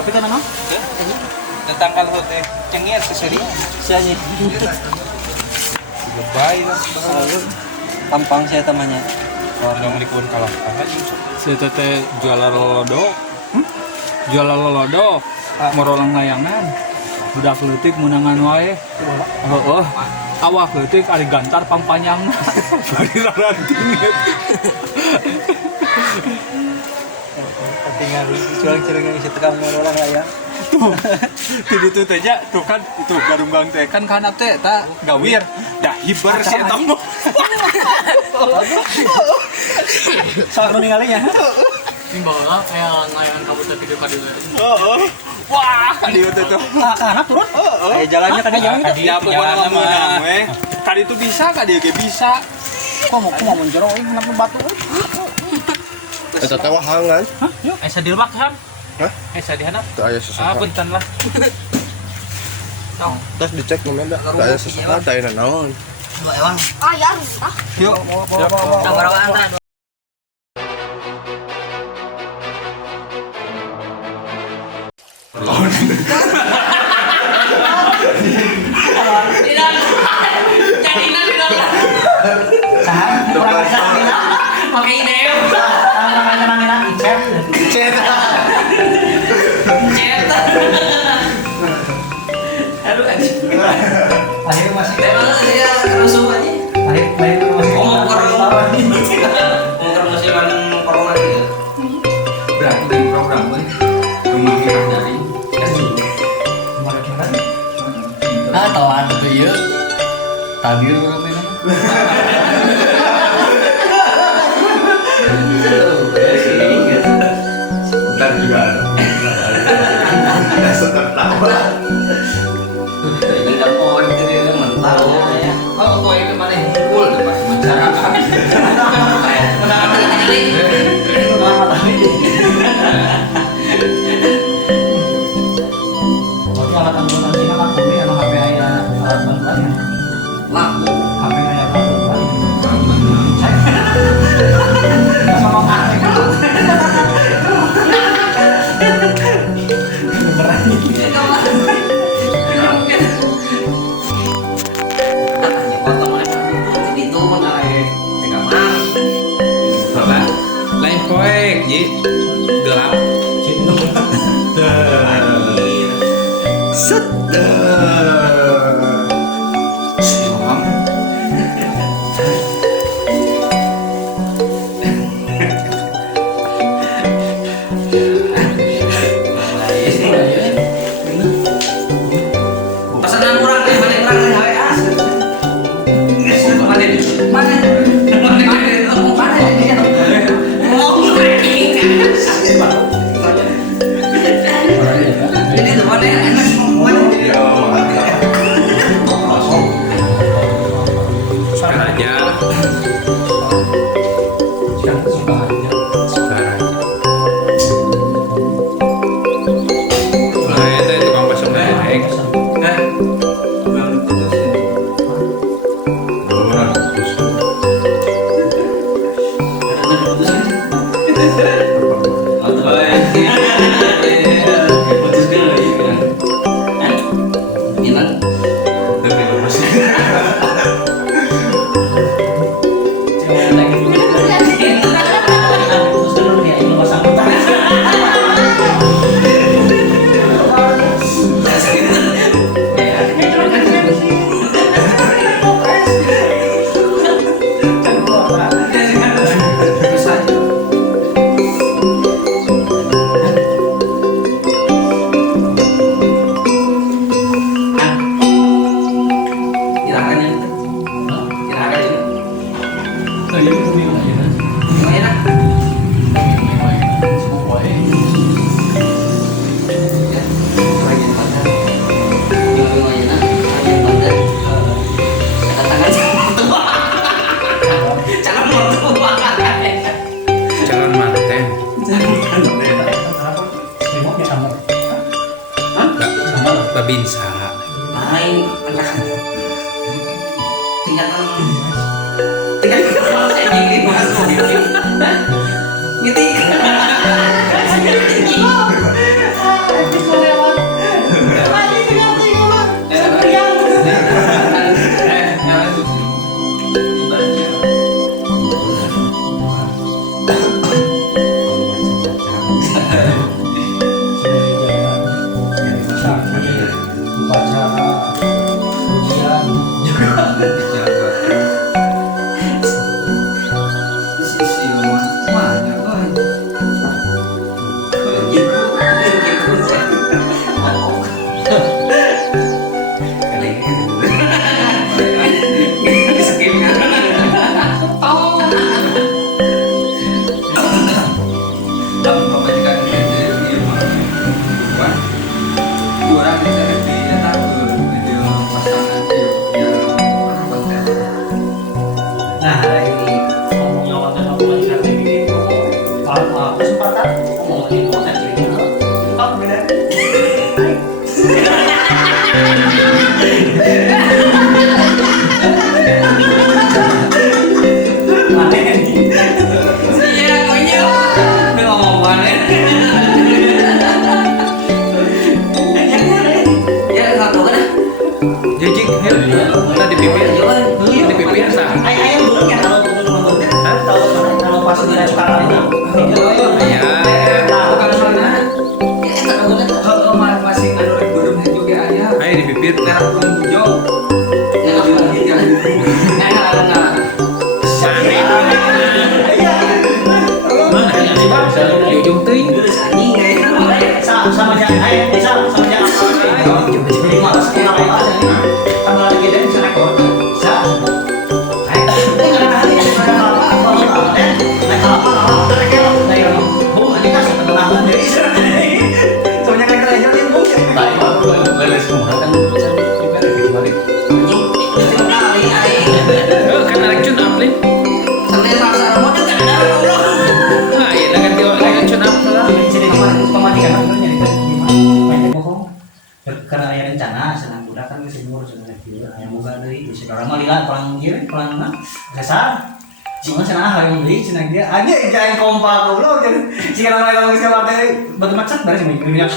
Tapi kan ano? Natangkal ko teh. Cengir seseri. Sianya. Lebay lah. Tampang saya temannya. Orang likun kalah. Saya teh jualan lolodo. Jualan lolodo. Morolang layangan. Budak leutik meunangan wae. Heeh. Awak leutik ari gantar pangpanjang. Bari raranting. Tinggal curang-curang isi tukang orang layang. Tuh. Di ditu teh ja, tuh kan itu garunggang teh kan kana teh ta gawir. Dah hiber si eta mah. Soal ningalinya. Ini bawa kayak layangan kabut tapi di kadieu. Heeh. Wah, kadieu teh tuh. Anak turun. Kayak jalannya kan jalannya. Dia pokoknya menang we. Kadi itu bisa, kadi ge bisa. Kok mau menjerok ini kenapa batu? Eta teh wahangan. Hah? Yuk. Esa di rumah kan? Hah? Esa di handap. Teu aya sesaha. Punten lah. Terus dicek nomena teu aya sesaha teu aya naon. Dua ewang. Ah ya, entah. Yuk. Sabar antara. Pakai ide. Aduh anjing. Lahir masih. Rusuh aja. Lahir masih. Musiman corona gitu. Berarti dari program gue rumah merah dari tahan tuh ya. Tadi program ini. Ntar juga ada. Sedang tawa. Ini nggak poin jadi itu mental ya. Oh poin itu mana cool tuh pas masyarakat. Kenapa ini? Selamat hari. Waktu alat angkutan Cina kan kami emang HP aya alat bantuan ya. Laku. HP aya alat bantuan. Nggak ngomong aneh kan? Beneran nih. Katanya potong aja. Jadi itu mana tinggal mana? Lain poek, ji gelap. Set. Pesanan kurang deh, mana kurang deh, WA. Mana? Jadi itu mana? Aja. Calon manten. Babinsa. Main tinggal saya jadi masuk gitu. upacara ujian juga Sisi mana kan? nah ini ngomongnya waktu aku lagi ngerti gitu kalau kesempatan ngomongin konten cerita apa beda mana ini Jijik, kita di bibir. Di bibir sah. ayam dulu ya kalau pas di restoran itu Ya, masih ada belum juga aja. ayo di bibir. Merah belum hijau. Yang lagi yang Mana yang sih bang? Di ujung teuing. sama jangan ayam sama jangan jadi malas kenapa tambah lagi dan bisa rekor bisa Kan narik cun up nih. Nah, iya ganti narik cun up lah. karena ada rencana senang budak kan geus umur sudah kieu aya boga deui geus orang mah lila pelang ieu pelang mah dasar cuma senang hayang deui cenah dia aja jangan kompak goblok jika orang lain geus kabeh batu macet bare sih bilang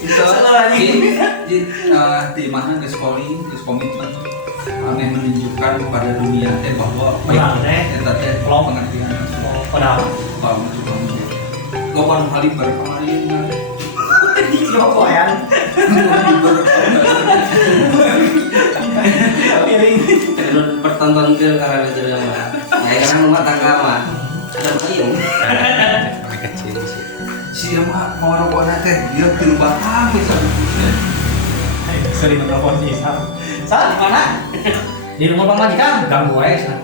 itu di mana guys calling guys komitmen aneh menunjukkan kepada dunia bahwa Benar, tadi Klop. pengertian padahal bahwa coba Lopan Haliber kemarin kok ya piring pertonton ke karena itu mah ya kan rumah tangga mah ada payung Kecil sih. si mah mau rokoknya teh dia tilu batang bisa sering telepon sih saat di mana di rumah pamajikan ganggu aja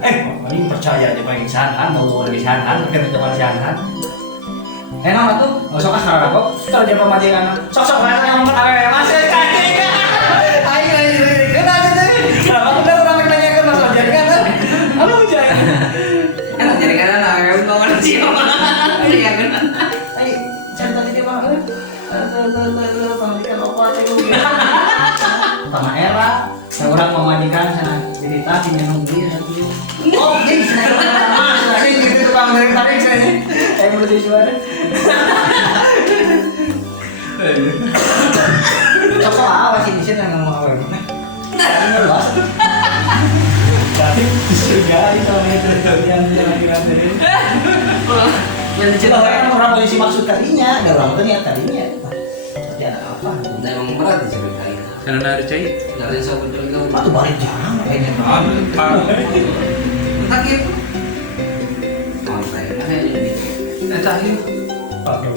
ini percaya aja pengen sanhan mau lagi sanhan kita teman sanhan enak tuh sok asal kok kalau dia pemajikan sok yang menarik masih kayak ayo kena aja deh kalau udah orang nanya kan masalah jadi kan halo jadi enak jadi kan anak ngomong siapa iya kan ayo cerita dia mah pemajikan apa tuh sama era yang orang memajikan sana jadi tadi yang nunggu oh jadi sana gitu tukang dari tarik saya saya mau jadi suara Cocok apa sih di sini yang ngomong apa mana? Ini luas. Tapi surga itu yang lagi yang dicerita orang polisi maksud tadinya, ada orang tuh niat tadinya. Tapi ada apa? udah emang berat diceritain Sana ada cai. dari sabun dulu Batu balik jarang kayaknya. entah gitu santai nah ini entah yuk Pakai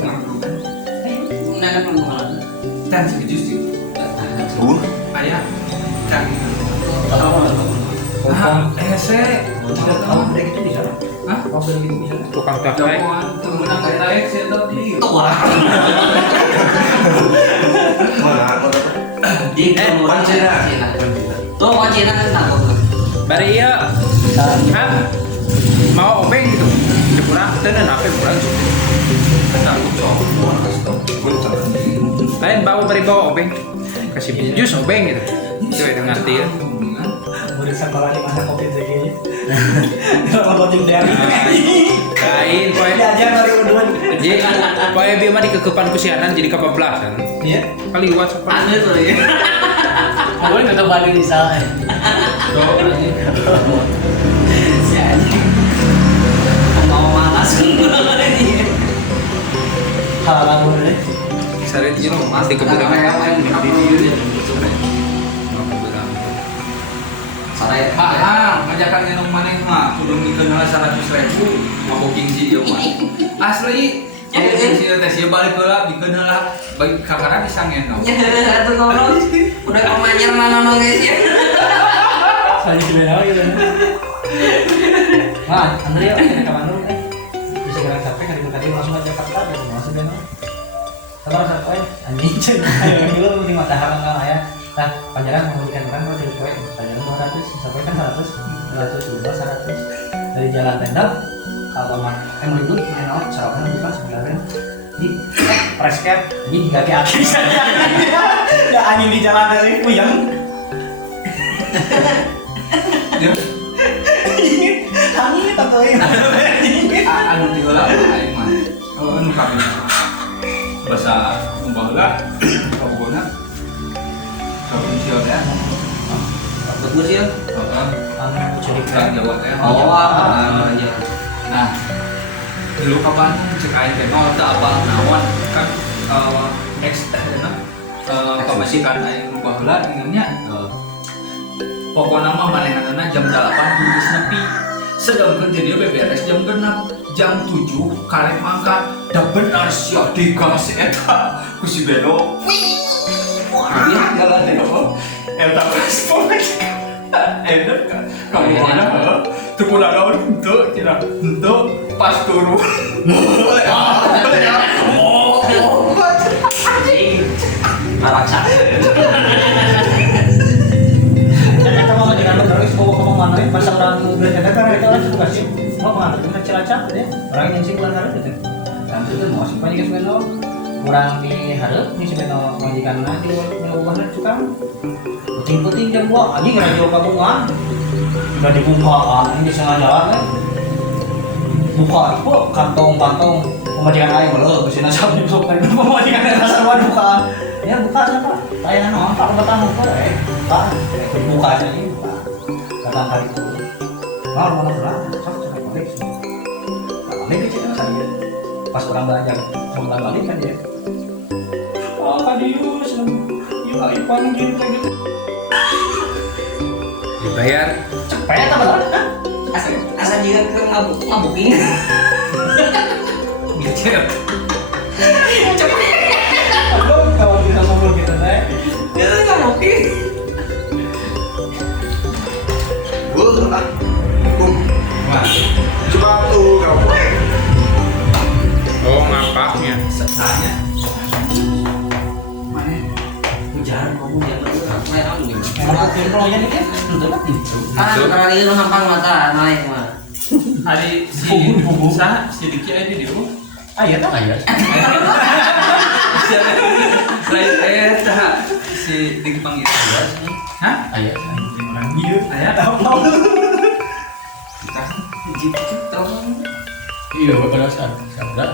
nah kan belum kemana dan sekejus sih ayah kan ese kamu udah gitu di sana? Hah? Kamu udah gitu di sana? Tukang takai. tuh menang kayak naik saya tadi Wah. di orang Cina tuh orang Cina kan takut tuh Bari iya. Kan mau obeng gitu. Kurang tenan apa kurang. takut cowok Lain bawa obeng. Kasih jus obeng gitu. Itu yang ngerti ya. Udah sekolah di mana kopi segini? Kalau loading dari Kain poe. diajar dari udun. Jadi poe bieu mah dikekepan kusianan jadi kapabelasan. Iya. Kali luas apa? ada tuh ya Boleh kita balik di sana. si anjing mau malas ini halangan dulu deh. Sare di jeung mas di keberang di dieu. Sarai ngajakan nginum maneh mah kudu ngikeun 100.000 mah booking si ieu mah. Asli booking si teh si balik heula bikeun heula bagi kakara bisa ngendong. ya atuh ngobrol udah pemanyar nanono guys ya. Saya sih beda gitu. Wah, Andre kita ke Bandung bisa gerak capek hari tadi langsung ke Jakarta gitu langsung deh. Sabar satu anjing cuy. Ayo dulu penting mata halang kan aya. Nah, panjaran memberikan orang kalau dari poin panjaran 200 sampai kan 100 100 dari jalan tendang kalau melibut main out sarapan bukan sebenarnya di presket ini kaki saja ya angin di jalan dari puyeng angin atau ini Anu ti heula aing mah. Oh anu kami. Bahasa Baheula kabona. Provinsi teh. Betul sih. Heeh. jadi Kan Jawa teh. Iya. Nah, dulu ke Bandung cek aing teh nol teu abal naon kan ex teh pemasikan aing baheula ingetnya pokoknya mah manehanana jam 8 geus nepi. Sedangkan jadi beberes jam 6, jam 7 karek mangkat da benar sia digas eta ku si Beno. Wah, dia jalan deh eta respon. Eta kan kamu mana teu kudu naon henteu cenah henteu pas turun. Araksa. kita mau dengan terus bawa ke mana pas orang berada kan itu orang suka sih mau pengantar kita cilacap deh orang yang sih bulan hari itu dan itu mau sih banyak sebenarnya kurang diharap nih sebenarnya majikan nanti di rumahnya tukang puting-puting jam 2 lagi nggak jual kabungan udah dibuka ini sengaja kan buka itu kantong pemajikan air belum kesini sampai buka itu pemajikan air asal bukaan ya buka siapa layanan orang tak betah buka buka buka aja ini buka datang hari itu mau mana pulang coba balik balik ke cerita saya pas orang belajar mau balik kan dia oh kadius yuk ayo paling gitu Dibayar cepet apa kan Asa juga ke ngabukin. ngecet. kalau bisa ngomong gitu teh Dia tuh ngabukin. Wah, Wah, sepatu kamu. oh ngapaknya setanya. Mana? Hujan kamu yang main apa nih? emang hati royan ini udah mati Ah, karena itu nampang mata naik mah. Hari si Sah si Diki ada di rumah. ayah tak ayah Selain tah si Diki panggil dia. Hah? ayah orang dia Ayah tahu kita gitu. iya pada sadar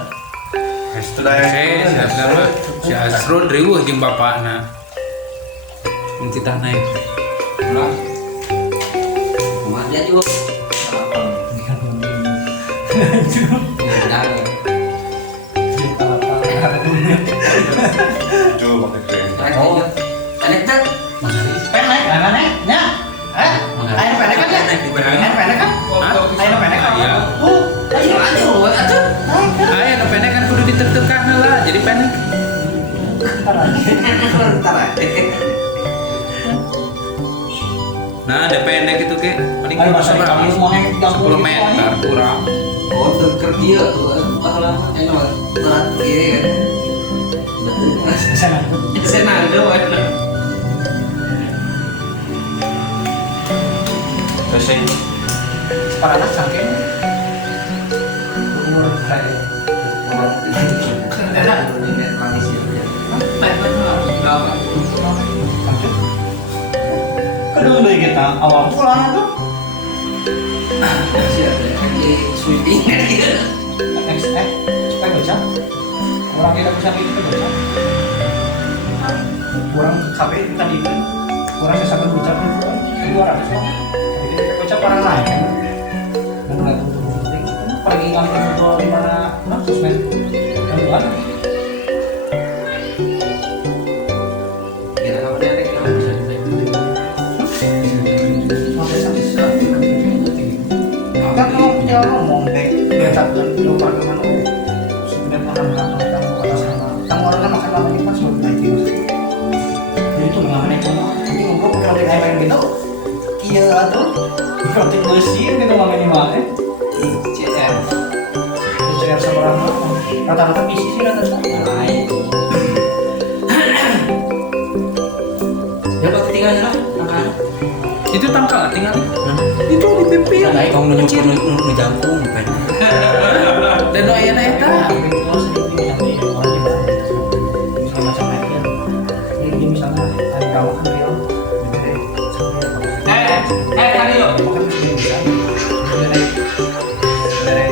Si Asrul riweuh jeung bapakna. Mun kita naik. Pulang. Cuma dia juga. Jangan. Jujur pakai keren. Oh. Connected. pendek pendek nya air pendek kan ya air pendek kan air pendek kan Iya. Ayo aduh, aduh. Aya nu pendek kan kudu diterteukan heula jadi pendek. Bentar aja. Nah, ada pendek itu ke paling ayo masa berapa? kamu mau yang 10 meter kurang. Oh, deket dia tuh. Lama enak berat kiri kan. Betul. sana Senang doang. Terus separah saking umur kayak kedua dari kita awal pulang tuh Sweeping kan gitu. next supaya baca orang kita bisa itu baca kurang KP tadi itu kurang sesakan baca pun 200 kan tapi kita baca para lain kan dan nggak tentu penting pergi ngambil foto di mana sosmed yang bukan lupa dengan sudah pernah kamu kata sama kamu orang kan makan lama pas sudah itu jadi itu nggak aneh kamu nanti ngobrol kalau kayak kayak gitu iya tuh kalau mesin gitu mamanya mana CR. CR seberapa rata-rata isi sih rata-rata Lain. Ya pasti tinggalnya lah. Itu tangkal tinggal. Itu di pimpin. Nah, kamu nu jangkung kan. Dan doyan eta. Tadi yo.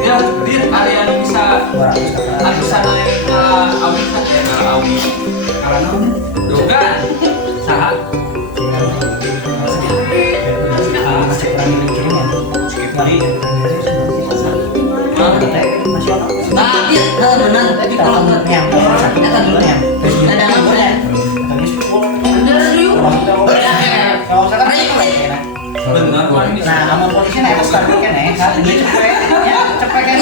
Dia ada yang bisa naik ke Audi kan ya, ke Audi. Dogan. Sahat. Nah, dia benar tapi kalau nyampe sakitnya kan dulu nyampe. Ada apa ya? Bener serius. Benar, Nah, kamu polisi naik ke start kan ya? Kan dia cepet, ya cepet kan?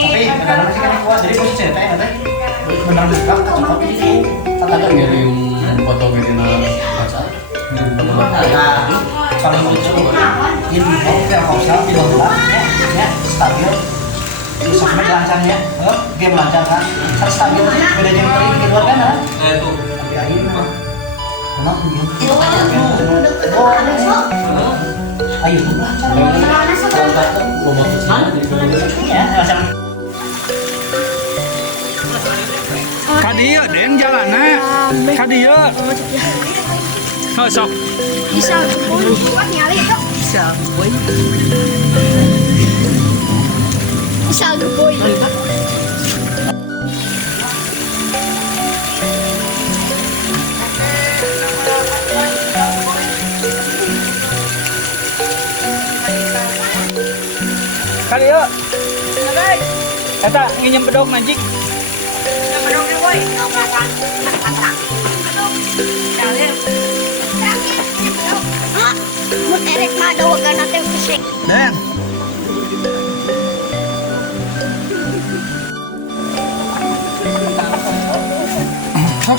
Tapi kadang masih kan kuat, jadi posisi saya tanya teh benar buka cepat itu. Tanda Ngirim foto gitu na pacar. Nah, paling lucu ini oke kalau video ya stabil sampai lancarnya game lancar kan harus stabil beda jam tadi bikin luar kan itu. tapi akhir mah kenapa dia Itu kan ayo tuh lancar ya macam Kadieu den jalana. Kadieu. Sok. Bisa kuat nyali itu. Bisa boy. Kadieu. Eta nginjem bedog magic. Mun erek mah ada wagana teh pusing. Den.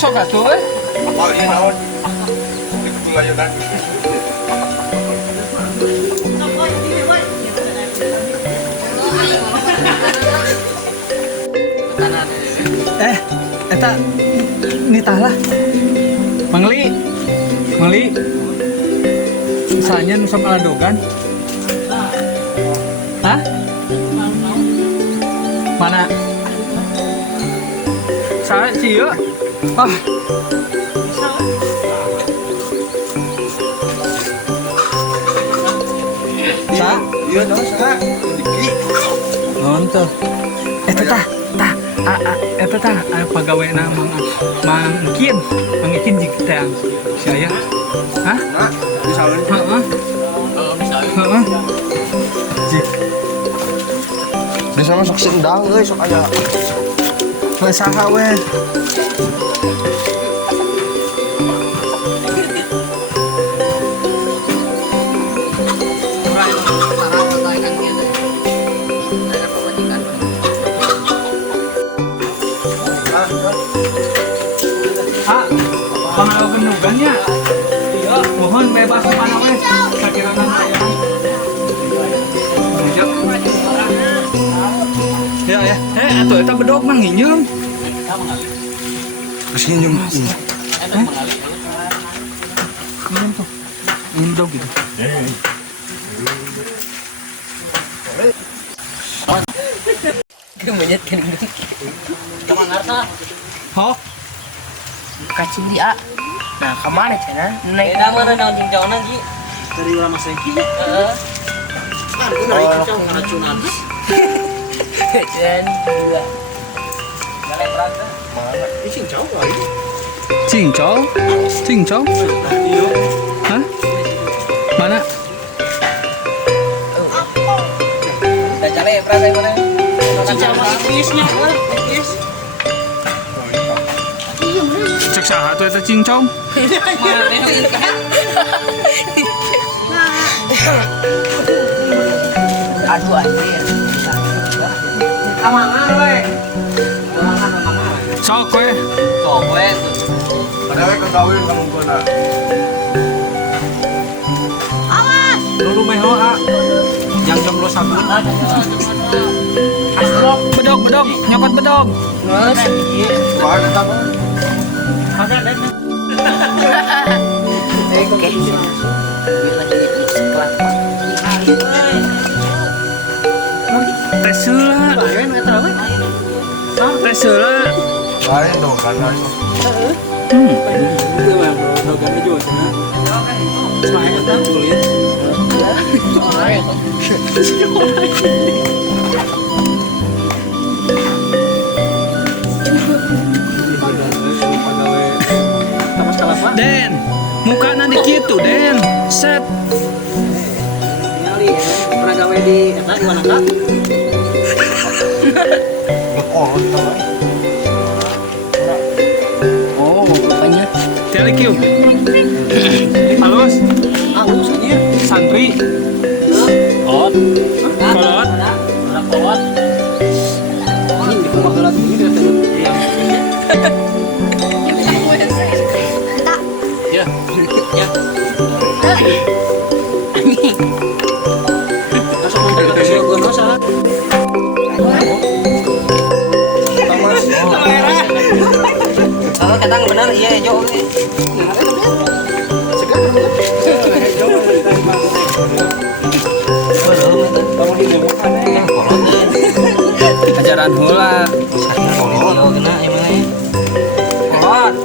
Sok atuh euy. Apa ini naon? Ikut pengayunan. Eta nitah lah. Mangli. Misalnya sok aladogan. Hah? Mana? Saya sih yuk. Ah. Sa? Iya dong, sa. Nonton. Tah. Eta tah pagaweuna mangkin jika teh saya. Hah? Nah, misalnya. Heeh. Heeh. Bisa masuk sendang, sok aya. We saha we? Ah, pangalaman nugannya. Iya, mohon bebas mana we. Sakirangan saya. Ya. Atuh eta bedog mah nginjem. Senyum. Nginjem tuh. Nginjem dog gitu. Kemenyet kan gitu. Kamu ngarta? Hok. Kacil dia. Nah, kemana cina? Naik. Beda mana nang jingjaunan Ji? dari ulama seki Heeh. ngeracunan Dan dua. Cincau? Hah? Mana? Dah cale perasa mana? Cincau mah ipisnya, ipis. Cek saha tuh eta cincau? Mana nih kan? Aduh anjir. Amangan we. Amangan. Sok we. Sok we. Ada we kagawin kamu guna. Lulu meh hoa. Yang jomblo sabun. Bedog, nyokot bedog. Wah, kita mah. Tesula. Tesula. Lain dong karena Itu yang dogan itu sana. Selain itu kulit. Den, muka nanti gitu, Den. Set. Nyali pernah gawe di eta di mana kak? Oh, apanya? Telekiu. Halus. Halus aja. Santri. Kolot. Kolot. Kolot. Ini di rumah gelat ini dia tengok. Tak. Ya. Ya. Langsung mendadak ke sini gue salah. Kalau kata benar iya Jo. Ajaran heula. Kolot kena emang. Kolot.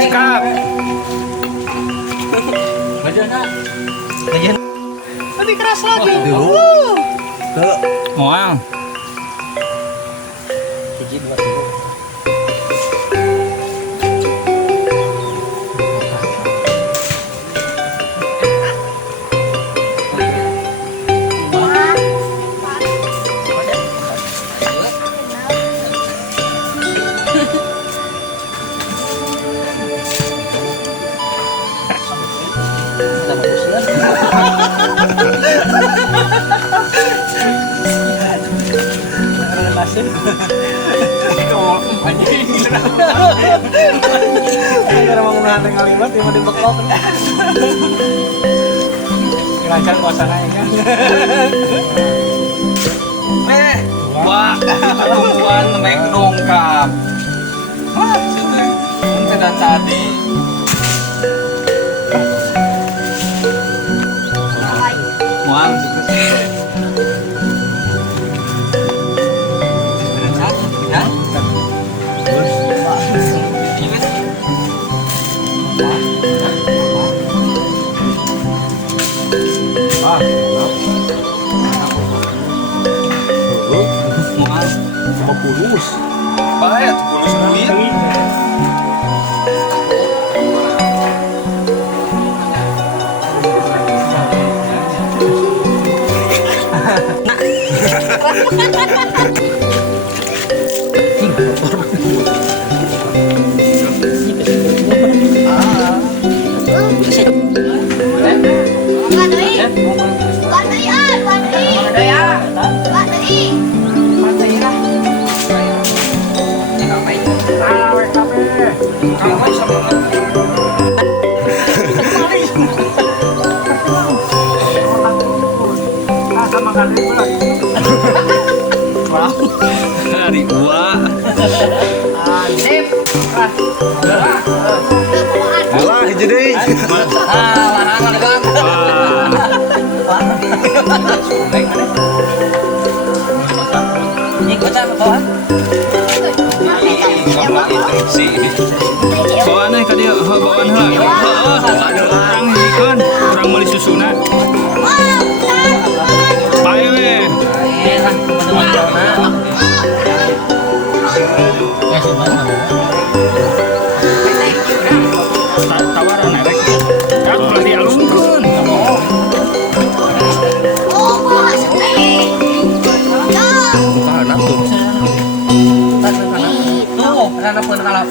Cakap. Lebih keras lagi. Moal. Gara mau ngeliatin kalimat yang mau dibeklok. Lancar suasana ya kan. Wah, perempuan naik dongkap. Wah, tidak tadi. Moal. Moal. Coba pulus. Bahaya tuh pulus duit. Hari dua. Alah, hiji deui. Larangan kan. Ini gocap kawan. Bawaan ka dia, bawaan heula. Heeh, orang hijikeun, urang meuli susuna. Bae we. Anak pun kalau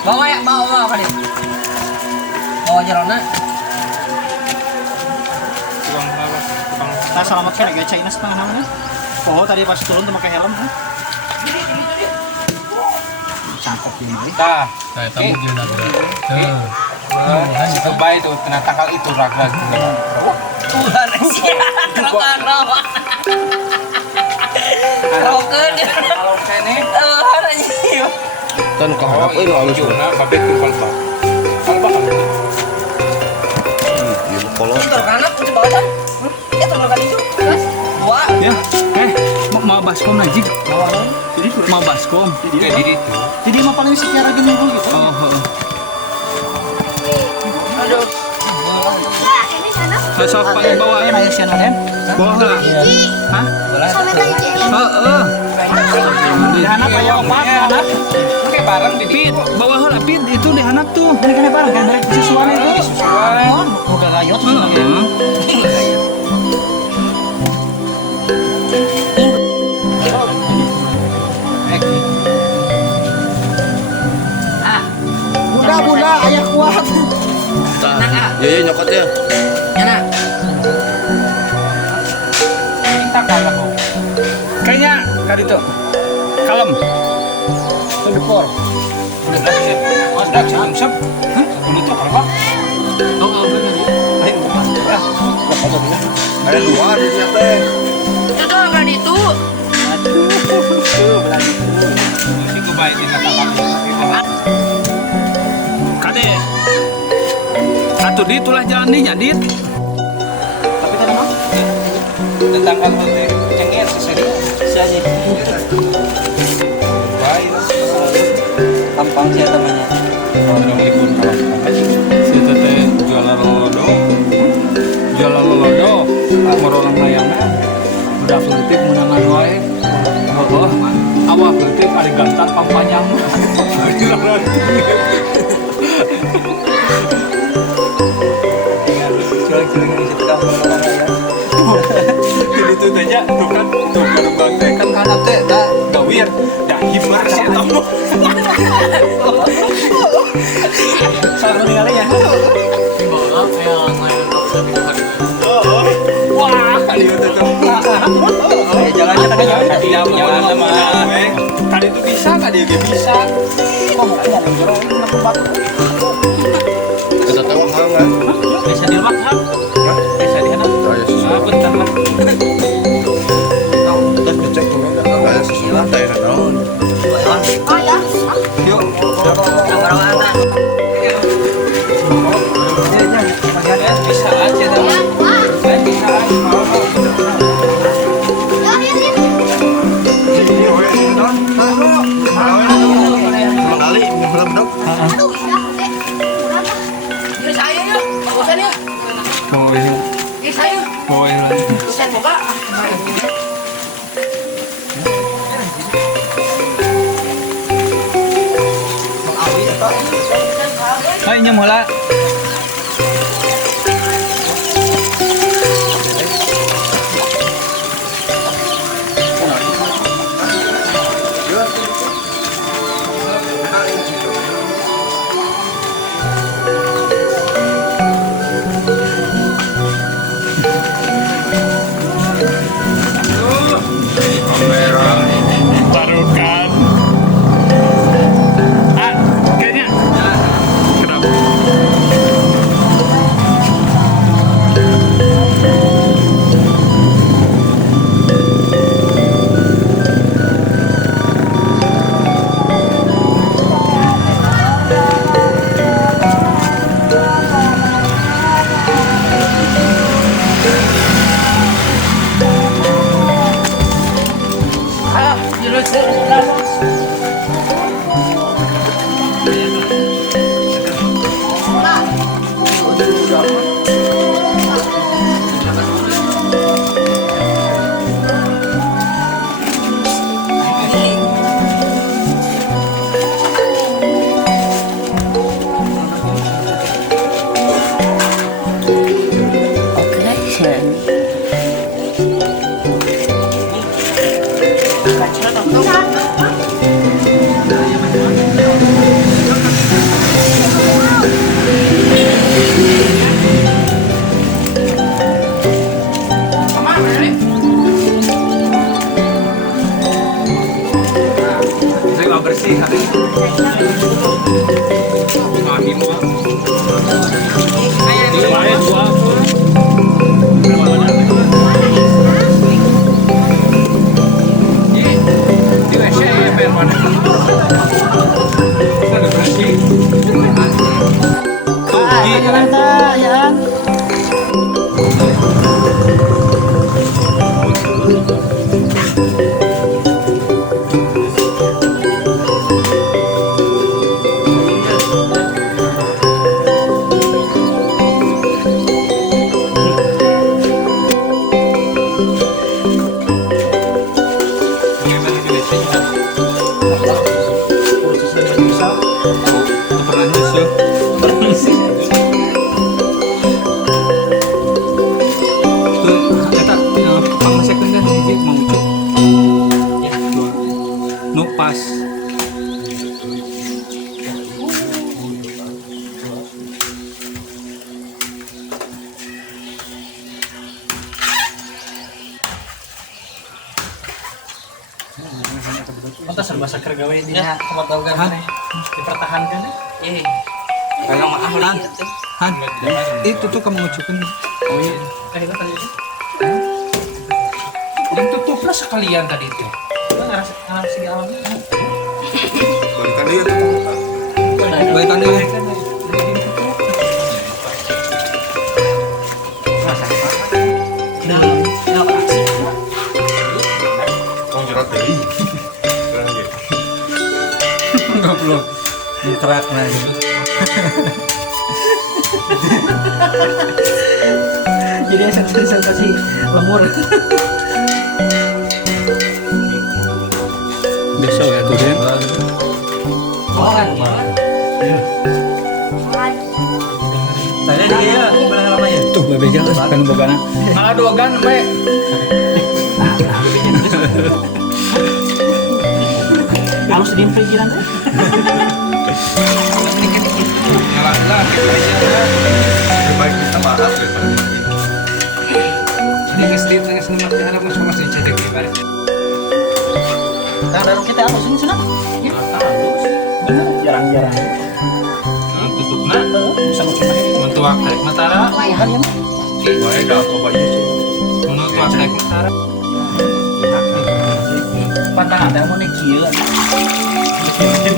bawa ya bawa kali. Bawa jerona. Nah, selamatkan ya China setengah namanya. Oh, tadi pas turun tuh pakai helm. Cakep ini. Tah, saya tamu juga. Itu baik itu kena tangkal itu ragas. Tuhan sih. Rokan. Rokan. Kalau kene Tuhan anjing. Tan kau apa ini halus? juna babet kumpul bak. Kalba kan. Kalau Pintar kan anak coba aja. Ya teman kali itu. Dua. Ya, mau baskom najik. Jadi mau baskom. Jadi itu. Jadi mau paling secara gini dulu gitu. Oh, Aduh. Ini sana. sosok paling bawah ya. Ayo sian Aden. Bawah lah. Hah? Sama tadi jadi. Heeh. Di hanap aya opat, di hanap. Oke bareng di pit. Bawah lah pit itu di hanap tuh. Ini kan bareng kan merek sesuatu itu. Oh, buka gayot sebenarnya. Bunda, ayah kuat. ya nyokot ya. Enak. Kita kalem. Kayaknya kali itu kalem. Tepor. Udah kasih. Oh, sudah jam sep. Hah? Sebelum itu kalem. Oh, benar. Ayo bukan. Ada dua di sini teh. Itu tuh enggak itu. Ini kebaikin kata-kata. Kade. Atur di itulah jalan di nyadit. Tapi kan emang Tentang hal cengir seserius. saja. Baik. Tampang saya temannya. Si teteh jualan lolodo, merolang layangan, udah politik menangan wae. Awak politik ada gantar pampanyang. Culik-culik di situ kamu Jadi itu aja, bukan bang teh kan karena teh dah gawir, dah himar sih tamu. Salah ningali ya. Wah, kali itu tuh. Jalannya kan jalan. Jalan sama kali itu bisa, kali dia bisa. Kok mau ngomong jorong ini kenapa batu? Kita tahu hangat. Bisa dimakan. Bisa dihanap. Saya sih. Bentar lah. Kita cek dulu enggak ada sesuatu teh naon. Oh ya. Yuk. Nongkrongan. Bisa aja dah. Ya, wah. Bisa aja. Ya, ya, ya. Mengali bener-bener. Aduh, ya, Dek. Berapa? Ini saya yuk. Bosan yuk. Oh ini, Ini saya. oh ini. Bosan buka. Ayo nyemula. Taruhkan. Ah, kayaknya. Kenapa? Ah, jelas jelas. Satu. Ngahim mah. Di wae dua. Di WC ya biar mana. Ada bersih. Tuh, di ya. pernah nyusul. Tuh, eta pangsekeun dah hiji mau ucuk. Ya, dua. Nu pas. Kita serba saker gawe di tempat dagang nih. Dipertahankan ya. Eh, Kayak maaf lah. Han, itu tuh kamu ucukin. Oh iya. Kayak tadi itu. yang tutuplah sekalian tadi itu. Ngarasi alamnya. Balikan dia tuh. Baikan deh. Oh jerat deui. Goblok. Mutrak nah gitu. Jadi sensasi lemur. Besok ya tuh Den. Tadi dia berapa lama ya? Tuh babe jelas kan bogana. Ngalah dogan we. Harus di pikiran teh. Ngalah lah Lebih baik kita maaf daripada mati. ini ngeslit nges nemat ya anak masuk masih cedek ibarat. Nah, dalam kita apa sih sana? Ya, bener, jarang-jarang. Tutupna Bisa macam ini. mentuak tarik matara. Kan ya, mah. Wae dah coba itu. Mentuak tarik matara. Pantangan ada mau nih kieu.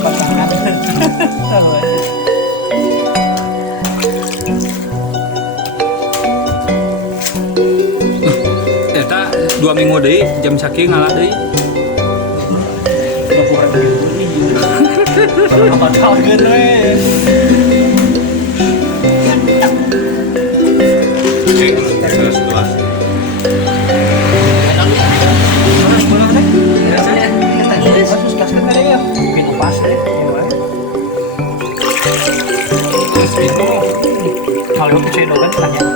Pantangan. Lalu aja. Eta 2 minggu deui jam saking ngalah deui. Apa tahu kan we. Oke, sudah setelah. Kalau itu cedok kan tanya.